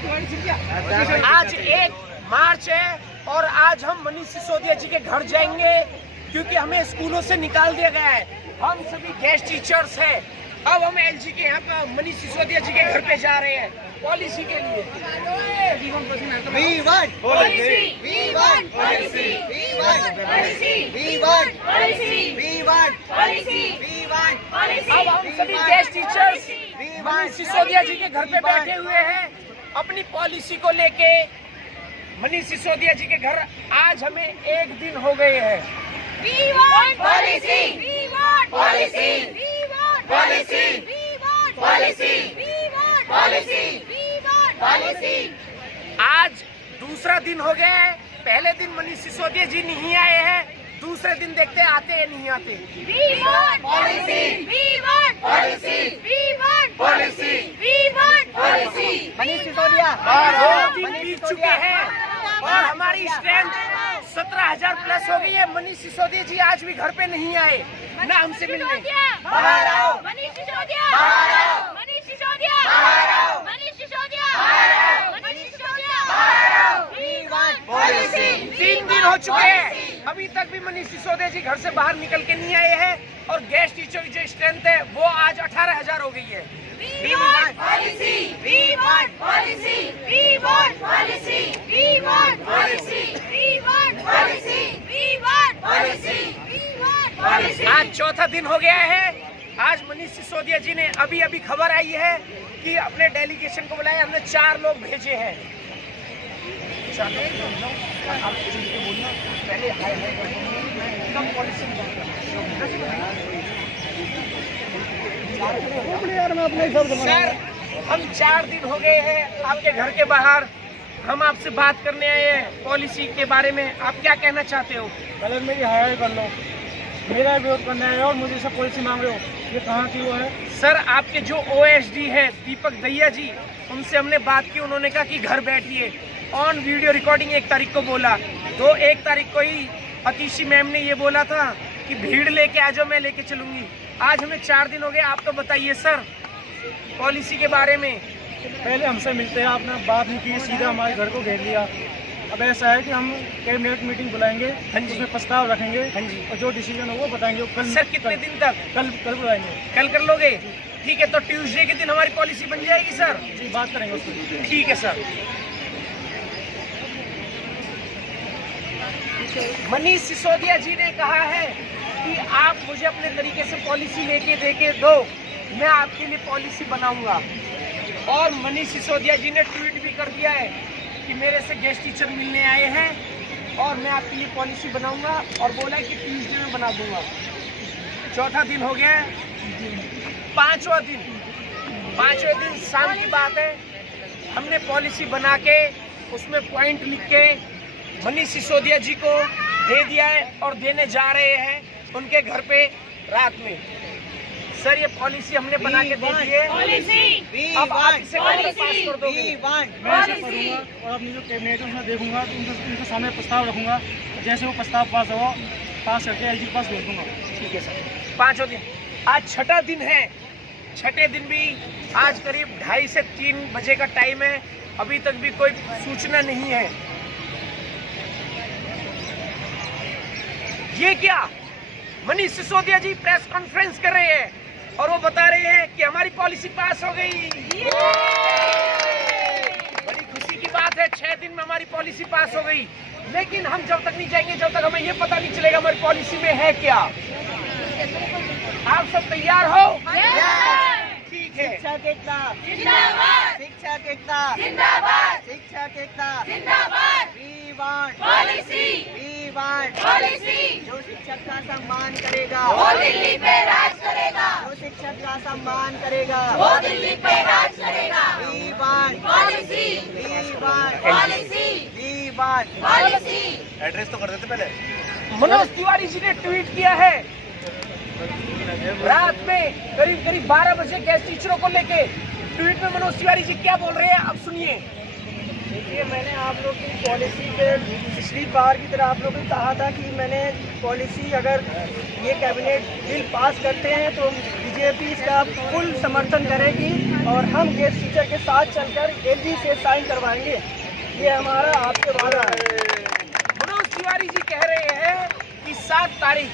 आज 1 मार्च है और आज हम मनीष सिसोदिया जी के घर जाएंगे क्योंकि हमें स्कूलों से निकाल दिया गया है। हम सभी गेस्ट टीचर्स हैं। अब हम एलजी के यहाँ पर मनीष सिसोदिया जी के घर पे जा रहे हैं पॉलिसी के लिए। अब हम सभी गेस्ट टीचर्स मनीष सिसोदिया जी के घर पे बैठे हुए हैं अपनी पॉलिसी को लेके। मनीष सिसोदिया जी के घर आज हमें 1 दिन हो गए हैं। आज दूसरा दिन हो गया है। पहले दिन मनीष सिसोदिया जी नहीं आए हैं, दूसरे दिन देखते आते या नहीं आते। मनीष सिसोदिया 2 दिन बीत चुके हैं और हमारी स्ट्रेंथ 17,000 प्लस हो गई है। मनीष सिसोदिया जी आज भी घर पे नहीं आए ना हमसे मिलने। बाहर आओ मनीष सिसोदिया, बाहर आओ मनीष सिसोदिया, बाहर आओ मनीष सिसोदिया, बाहर आओ मनीष सिसोदिया, बाहर आओ। 3 दिन हो चुके हैं, अभी तक भी मनीष सिसोदिया जी घर से बाहर निकल के नहीं आए हैं और गेस्ट टीचर की जो स्ट्रेंथ है वो आज 18,000 हो गई है। आज चौथा दिन हो गया है। आज मनीष सिसोदिया जी ने अभी खबर आई है कि अपने डेलीगेशन को बुलाया। हमने 4 लोग भेजे हैं। सर, हम 4 दिन हो गए हैं आपके घर के बाहर। हम आपसे बात करने आए हैं पॉलिसी के बारे में। आप क्या कहना चाहते हो? कलर मेरी हायर कर लो, मेरा विरोध करना है और मुझे सब पॉलिसी मांग रहे हो। ये कहाँ की वो है? सर, आपके जो OSD है दीपक दहिया जी, उनसे हमने बात की। उन्होंने कहा कि घर बैठिए। ऑन वीडियो रिकॉर्डिंग 1 तारीख को बोला, तो 1 तारीख को ही अतिशी मैम ने ये बोला था कि भीड़ लेके आ जाओ, मैं लेके चलूंगी। आज हमें 4 दिन हो गए। आप तो बताइए सर पॉलिसी के बारे में। पहले हमसे मिलते हैं, आपने बात नहीं की, सीधा हमारे घर को घेर लिया। अब ऐसा है कि हम कैबिनेट मीटिंग बुलाएंगे, हाँ जी, उसमें प्रस्ताव रखेंगे, हाँ जी, और जो डिसीजन हो वो बताएंगे। कल सर कितने दिन तक? कल बुलाएंगे। कल कर लोगे? ठीक है, तो ट्यूसडे के दिन हमारी पॉलिसी बन जाएगी सर। जी, बात करेंगे उसको। ठीक है सर। मनीष सिसोदिया जी ने कहा है कि आप मुझे अपने तरीके से पॉलिसी लेके देके दो, मैं आपके लिए पॉलिसी बनाऊंगा। और मनीष सिसोदिया जी ने ट्वीट भी कर दिया है कि मेरे से गेस्ट टीचर मिलने आए हैं और मैं आपके लिए पॉलिसी बनाऊंगा, और बोला है कि ट्यूसडे में बना दूंगा। चौथा दिन हो गया है। पांचवें दिन शाम की बात है, हमने पॉलिसी बना के उसमें पॉइंट लिख के मनीष सिसोदिया जी को दे दिया है और देने जा रहे हैं उनके घर पे रात में। सर, ये पॉलिसी हमने बना के दे दी है। अब आप इसे पास कर दोगे? मैं इसे पढ़ूंगा और अपनी जो कैबिनेट है उसमें देखूंगा, तो उनके सामने प्रस्ताव रखूंगा। जैसे वो प्रस्ताव पास करके एलजी के पास भेज दूंगा। ठीक है सर। 5वां दिन, आज 6ठा दिन है। 6ठे दिन भी आज करीब 2:30 से 3 बजे का टाइम है, अभी तक भी कोई सूचना नहीं है। ये क्या? मनीष सिसोदिया जी प्रेस कॉन्फ्रेंस कर रहे हैं और वो बता रहे हैं कि हमारी पॉलिसी पास हो गई। बड़ी खुशी की बात है, 6 दिन में हमारी पॉलिसी पास हो गई। लेकिन हम जब तक नहीं जाएंगे, जब तक हमें ये पता नहीं चलेगा हमारी पॉलिसी में है क्या। आप सब तैयार हो? ठीक है। शिक्षक एकता जिंदाबाद, शिक्षक एकता जिंदाबाद, शिक्षक एकता जिंदाबाद। We want policy, we want policy. जो शिक्षक का सम्मान करेगा वो दिल्ली पे राज करेगा, जो शिक्षक का सम्मान करेगा वो दिल्ली पे राज करेगा। We want policy, we want policy, we want policy. Address तो कर देते पहले। मनोज तिवारी जी ने ट्वीट किया है रात में करीब 12 बजे गेस्ट टीचरों को लेके। ट्वीट में मनोज तिवारी जी क्या बोल रहे हैं, अब सुनिए। देखिए, मैंने आप लोग की पॉलिसी पे पिछली बार की तरह आप लोग को कहा था कि मैंने पॉलिसी, अगर ये कैबिनेट बिल पास करते हैं तो बीजेपी इसका फुल समर्थन करेगी और हम गेस्ट टीचर के साथ चलकर एलजी से साइन करवाएंगे। ये हमारा आपसे वादा है। मनोज तिवारी जी कह रहे हैं कि 7 तारीख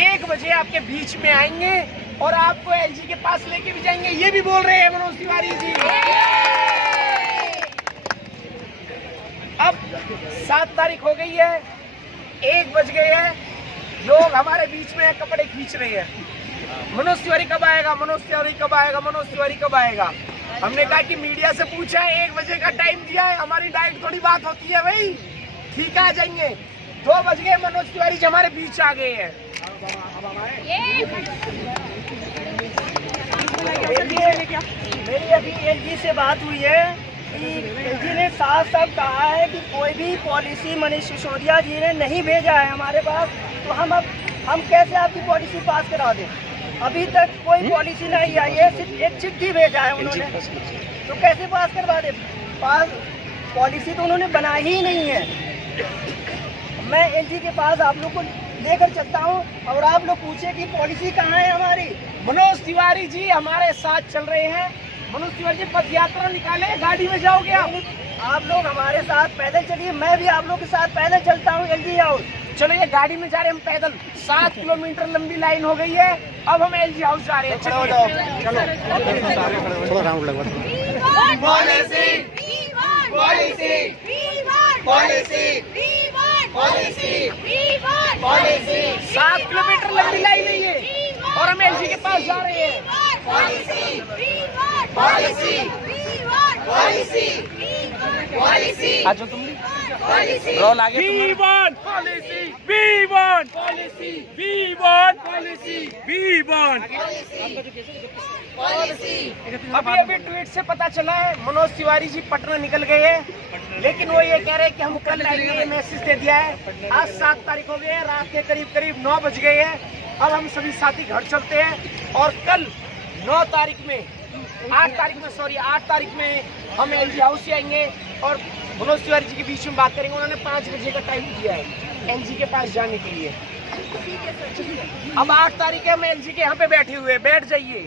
1 बजे आपके बीच में आएंगे और आपको एलजी के पास लेके भी जाएंगे। ये भी बोल रहे हैं मनोज तिवारी जी। अब 7 तारीख हो गई है, 1 बज गए हैं, लोग हमारे बीच में कपड़े खींच रहे हैं। मनोज तिवारी कब आएगा, मनोज तिवारी कब आएगा, मनोज तिवारी कब आएगा। हमने कहा कि मीडिया से पूछा है, 1 बजे का टाइम दिया है, हमारी डायरेक्ट थोड़ी बात होती है भाई। ठीक आ जाएंगे। 2 बज गए, मनोज तिवारी जी हमारे बीच आ गए हैं। मेरी अभी एलजी से बात हुई है कि एलजी ने साफ साफ कहा है कि कोई भी पॉलिसी मनीष सिसोदिया जी ने नहीं भेजा है हमारे पास, तो हम कैसे आपकी पॉलिसी पास करा दें। अभी तक कोई पॉलिसी नहीं आई है, सिर्फ एक चिट्ठी भेजा है उन्होंने, तो कैसे पास करवा दे। पॉलिसी तो उन्होंने बनाई ही नहीं है। मैं एलजी के पास आप लोग को लेकर चलता हूँ और आप लोग पूछे कि पॉलिसी कहाँ है हमारी। मनोज तिवारी जी हमारे साथ चल रहे हैं। मनोज तिवारी जी पद यात्रा निकाले, गाड़ी में जाओगे आप लोग हमारे साथ पैदल चलिए, मैं भी आप लोग के साथ पैदल चलता हूँ एलजी हाउस। चलो, ये गाड़ी में जा रहे हैं हम पैदल। 7 किलोमीटर लंबी लाइन हो गई है, अब हम एलजी हाउस जा रहे हैं। चलो थोड़ा राउंड लगवा। Policy policy policy policy policy 7 kilometre लंबी लाइन है ये, और हम एलजी के पास जा रहे हैं। पॉलिसी पॉलिसी पॉलिसी पॉलिसी आज तुम भी पॉलिसी रोल आगे। We want policy, we want policy, we want policy, we want policy. अभी ट्वीट से पता चला है मनोज तिवारी जी पटना निकल गए हैं, लेकिन वो ये कह रहे हैं कि हम कल आएंगे, ये मैसेज दे दिया है। आज 7 तारीख हो गई है, रात के करीब 9 बज गए हैं। अब हम सभी साथी घर चलते हैं और कल 8 तारीख में हम एलजी हाउस से आएंगे और मनोज तिवारी जी के बीच में बात करेंगे। उन्होंने 5 बजे का टाइम दिया है एलजी के पास जाने के लिए। अब 8 तारीख है, हम एलजी के यहाँ पे बैठे हुए, बैठ जाइए।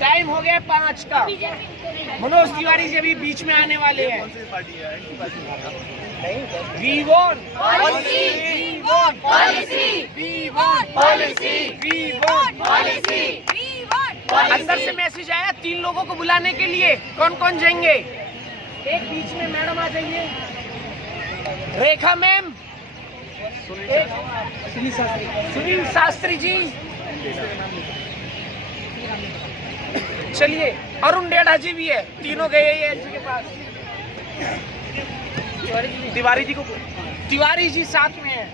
टाइम हो गया 5 का। मनोज तिवारी जी अभी बीच में आने वाले हैं। We want policy, we want policy, we want policy, we want policy, we want policy। अंदर से मैसेज आया 3 लोगों को बुलाने के लिए। कौन कौन जाएंगे? एक बीच में मैडम आ जाइए, रेखा मैम, सुनील शास्त्री जी, चलिए अरुण डेढ़ा जी भी है। तीनों गए हैं एलजी के पास। तिवारी जी साथ में है।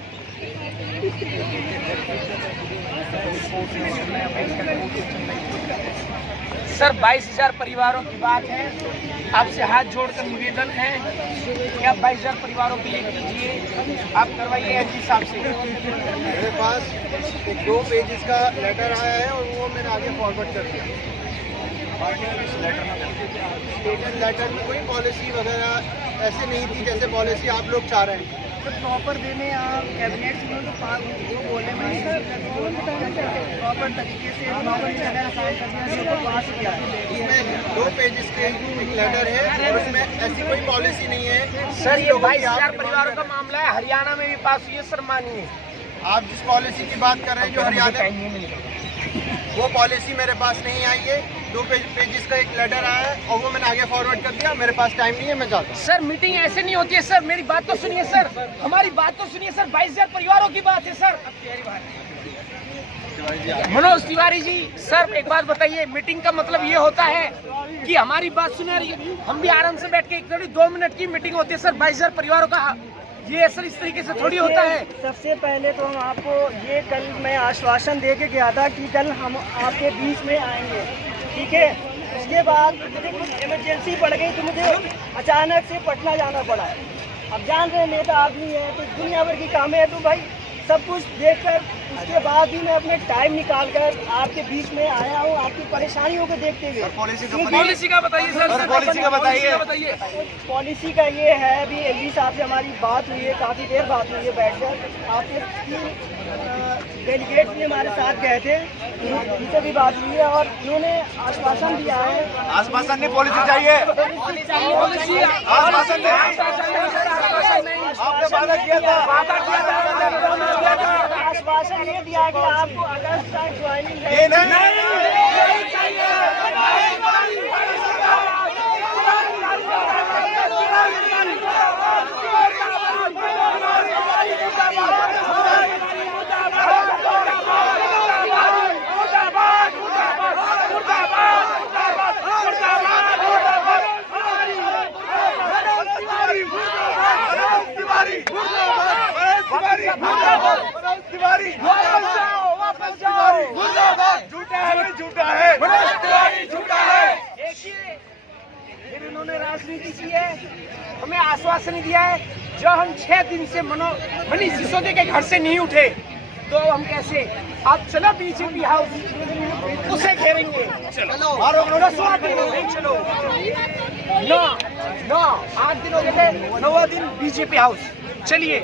सर 22,000 परिवारों की बात है, आपसे हाथ जोड़कर निवेदन है कि आप 22,000 परिवारों के लिए कीजिए, आप करवाइए एलजी साहब से। मेरे पास 2 पेजेस का लेटर आया है और वो मैंने आगे फॉरवर्ड कर दिया। लेटर में कोई पॉलिसी वगैरह ऐसे नहीं थी जैसे पॉलिसी आप लोग चाह रहे हैं। तो प्रॉपर देने आप कैबिनेट में तो वो बोले मैंने प्रॉपर तरीके से पास किया है। इसमें 2 पेजेस के एक लेटर है और उसमें ऐसी कोई पॉलिसी नहीं है। सर ये 22,000 परिवारों का मामला है, हरियाणा में भी पास हुई है। सर मानिए, आप जिस पॉलिसी की बात कर रहे हैं जो हरियाणा, वो पॉलिसी मेरे पास नहीं आई है। 2 पेजेस का एक लेटर आया है और वो मैंने आगे फॉरवर्ड कर दिया। मेरे पास टाइम नहीं है, मैं जाता हूँ। सर मीटिंग ऐसे नहीं होती है सर, मेरी बात तो सुनिए सर, हमारी बात तो सुनिए सर। 22,000 परिवारों की बात है सर। मनोज तिवारी जी, सर एक बात बताइए, मीटिंग का मतलब ये होता है कि हमारी बात सुने, हम भी आराम से बैठ के 2 मिनट की मीटिंग होती है सर। 22,000 परिवारों का ये सर इस तरीके से थोड़ी होता है। सबसे पहले तो हम आपको ये कल मैं आश्वासन दे के गया था कि कल हम आपके बीच में आएंगे, ठीक है। उसके बाद मुझे कुछ इमरजेंसी पड़ गई तो मुझे अचानक से पटना जाना पड़ा। अब जान रहे नेता आदमी है तो दुनिया भर की काम है, तो भाई सब कुछ देखकर उसके बाद भी मैं अपने टाइम निकाल कर आपके बीच में आया हूँ, आपकी परेशानियों को देखते हुए। पॉलिसी का बताइए सर, पॉलिसी का बताइए। पॉलिसी का ये है, अभी एलजी साहब से हमारी बात हुई है, काफ़ी देर बात हुई है बैठकर। आपके डेलीगेट भी हमारे साथ गए थे, उनसे भी बात हुई है और उन्होंने आश्वासन दिया है। आश्वासन नहीं, पॉलिसी चाहिए। आश्वासन नहीं, आपने वादा किया था। आश्वासन ये दिया कि आपको अगस्त तक ज्वाइनिंग है। ये नहीं झूठा है। फिर उन्होंने राजनीति की है, हमें आश्वासन दिया है। जो हम 6 दिन से मनीष सिसोदिया के घर से नहीं उठे तो हम कैसे? आप चलो बीजेपी हाउस, उसे घेरेंगे। चलो 10वां दिन हो गई, चलो 8 दिन हो गए थे, 9वां दिन बीजेपी हाउस। चलिए,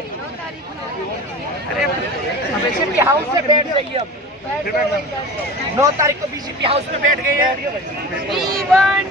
अरे बीजेपी हाउस से बैठ जाइए। अब 9 तारीख को बीजेपी हाउस में बैठ गए हैं। We want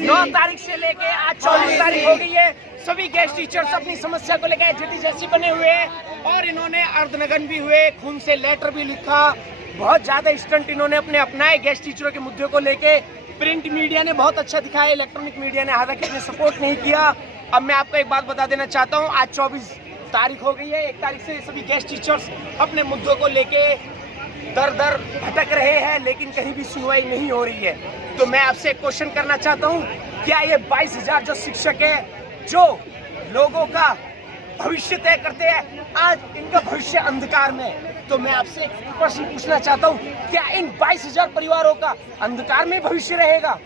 9 तारीख से लेके आज 24 तारीख हो गई है। सभी गेस्ट टीचर्स अपनी समस्या को लेकर जटी जैसी बने हुए हैं और इन्होंने अर्धनग्न भी हुए, खून से लेटर भी लिखा। बहुत ज्यादा स्टंट इन्होंने अपने अपनाए गेस्ट टीचरों के मुद्दे को लेके। प्रिंट मीडिया ने बहुत अच्छा दिखाया, इलेक्ट्रॉनिक मीडिया ने हालांकि इसने सपोर्ट नहीं किया। अब मैं आपको एक बात बता देना चाहता हूँ, आज 24 तारीख हो गई है। 1 तारीख से सभी गेस्ट टीचर्स अपने मुद्दों को लेके दर दर भटक रहे हैं, लेकिन कहीं भी सुनवाई नहीं हो रही है। तो मैं आपसे एक क्वेश्चन करना चाहता हूँ, क्या ये 22,000 जो शिक्षक है, जो लोगों का भविष्य तय करते हैं, आज इनका भविष्य अंधकार में है। तो मैं आपसे एक प्रश्न पूछना चाहता हूँ, क्या इन 22,000 परिवारों का अंधकार में भविष्य रहेगा?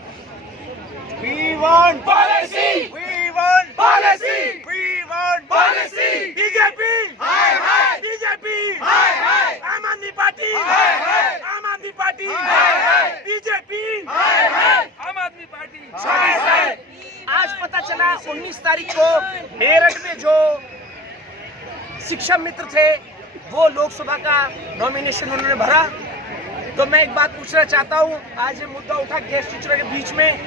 We want policy. We want policy. We want policy. BJP. Hi hi. BJP. हाय हाय. आम आदमी पार्टी. हाय हाय. आम आदमी पार्टी. हाय हाय. BJP. हाय हाय. आम आदमी पार्टी. हाय हाय. आज पता चला 19 तारीख को मेरठ में जो शिक्षा मित्र थे वो लोकसभा का नॉमिनेशन उन्होंने भरा। तो मैं एक बात पूछना चाहता हूँ, आज ये मुद्दा उठा गेस्ट टीचरों के बीच में,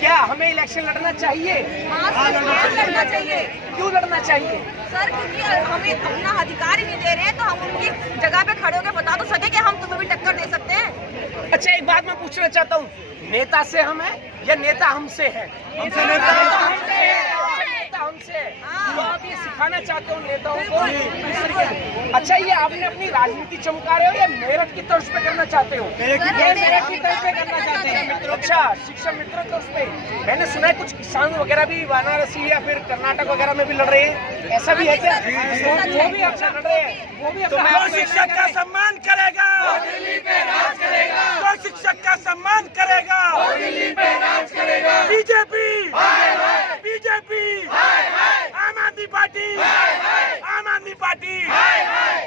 क्या हमें इलेक्शन लड़ना चाहिए? लड़ना चाहिए। क्यों लड़ना चाहिए? सर, क्योंकि हमें अपना अधिकार ही नहीं दे रहे हैं, तो हम उनकी जगह पे खड़े होकर बता तो सके कि हम तुम्हें भी टक्कर दे सकते हैं। अच्छा, एक बात मैं पूछना चाहता हूँ, नेता से हम है या नेता हमसे है? हमसे नेता हमसे। तो आप ये सिखाना चाहते हो नेताओं को? अच्छा, ये आपने अपनी राजनीति चमका रहे हो या मेरठ की तर्ज पे करना चाहते हो? मेरठ की तर्ज पे करना चाहते हैं। अच्छा, शिक्षा मित्र तर्ज पे। मैंने सुना है कुछ किसान वगैरह भी वाराणसी या फिर कर्नाटक वगैरह में भी लड़ रहे हैं, ऐसा भी है क्या? वो भी अच्छा लड़ रहे हैं, वो भी। तो शिक्षक का सम्मान करेगा, दिल्ली पे राज करेगा। तो शिक्षक का सम्मान करेगा, दिल्ली पे राज करेगा। बीजेपी, हाय हाय. बीजेपी, हाय हाय. आम आदमी पार्टी, हाय हाय. आम आदमी पार्टी। हाय हाय.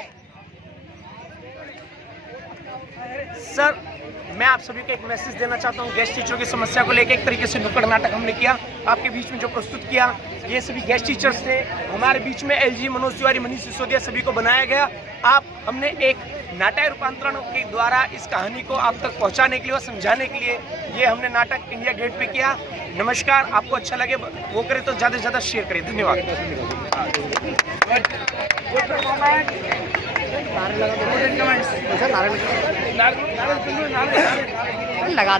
सर, मैं आप सभी को एक मैसेज देना चाहता हूँ। गेस्ट टीचरों की समस्या को लेकर एक तरीके से नुक्कड़ नाटक हमने किया, आपके बीच में जो प्रस्तुत किया। ये सभी गेस्ट टीचर्स थे हमारे बीच में। एलजी, मनोज तिवारी, मनीष सिसोदिया, सभी को बनाया गया। हमने एक नाट्य रूपांतरण के द्वारा इस कहानी को आप तक पहुंचाने के लिए और समझाने के लिए ये हमने नाटक इंडिया गेट पे किया। नमस्कार। आपको अच्छा लगे वो करे तो ज़्यादा से ज़्यादा शेयर करिए। धन्यवाद। लगा